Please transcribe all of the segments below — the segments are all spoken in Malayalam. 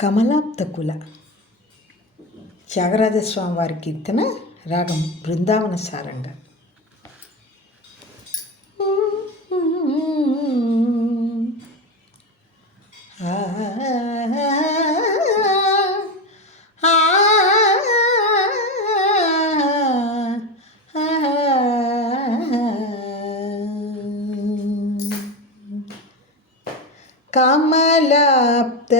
కమలాప్తకుల త్యాగరాజస్వామి వారికి కీర్తన రాగం బృందావన సారంగా. കമലാപ്തകുല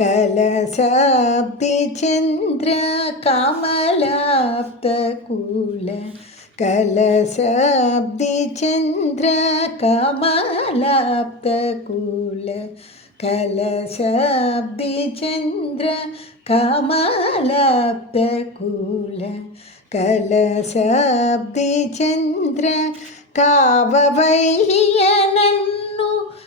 കലശാബ്ദി ചന്ദ്ര കമലാപ്തകുല കലശാബ്ദി ചന്ദ്ര കമലാപ്തകുല കലശാബ്ദി ചന്ദ്ര കമലാപ്തകുല കലശാബ്ദി ചന്ദ്ര കാവവയ്യനന്നു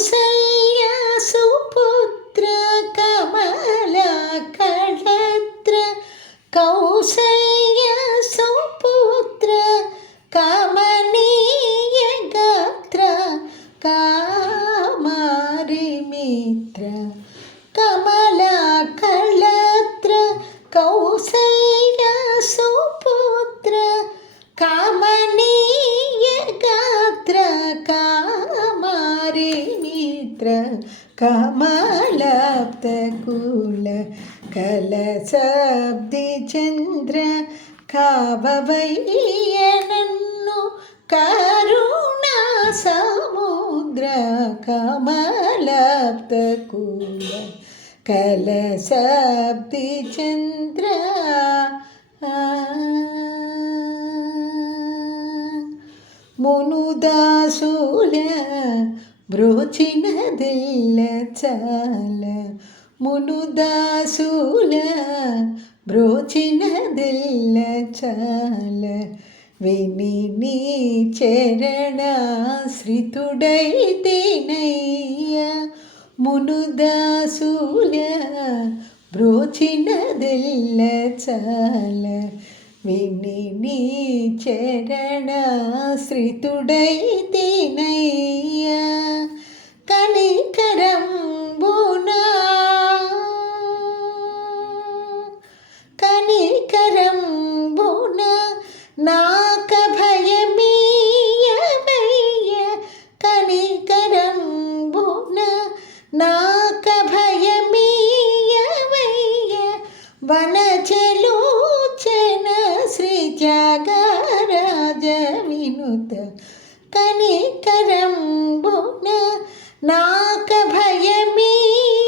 കൗസല്യ സുപുത്ര കമലാകളത്ര കൗസല്യ സുപുത്ര കമനീയ ഗാത്ര കാമാരി മിത്ര കമലാകളത്ര കൗസല്യ സുപുത്ര കമനീയ മിത്ര കമാലാപ്തകൂല കലശബ്ദി ചന്ദ്ര കാവയ്യനു കരുണ സമുദ്ര കമാലാപ്തകൂല കലശബ്ദി ചന്ദ്ര. മുനുദാസൂല బ్రోచినదిల్ల చాల మునుదాసుల బ్రోచినదిల్ల చాల విని నీ చరణాశ్రితుడైతేనయ్యా మునుదాసుల బ్రోచినదిల్ల చాల విని నీ చరణాశ్రితుడైతేనయ్యా నాక భయమీయవయ్య వనచలు వనచలోచన శ్రీ త్యాగరాజ వినుత కనికరంబున నాక భయమీయవయ్య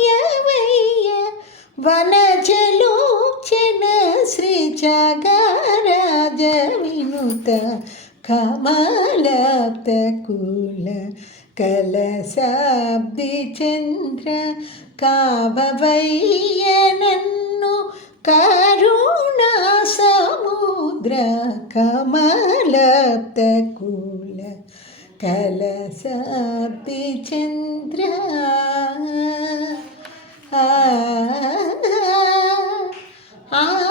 వనచలు వనచలోచన శ్రీ త్యాగరాజ వినుత కమలాప్తకుల కుల കലശാബ്ദിചന്ദ്ര കാവയ്യനന്നു കരുണാസമുദ്ര കമലപ്തകൂല കലശാബ്ദിചന്ദ്ര ആ ആ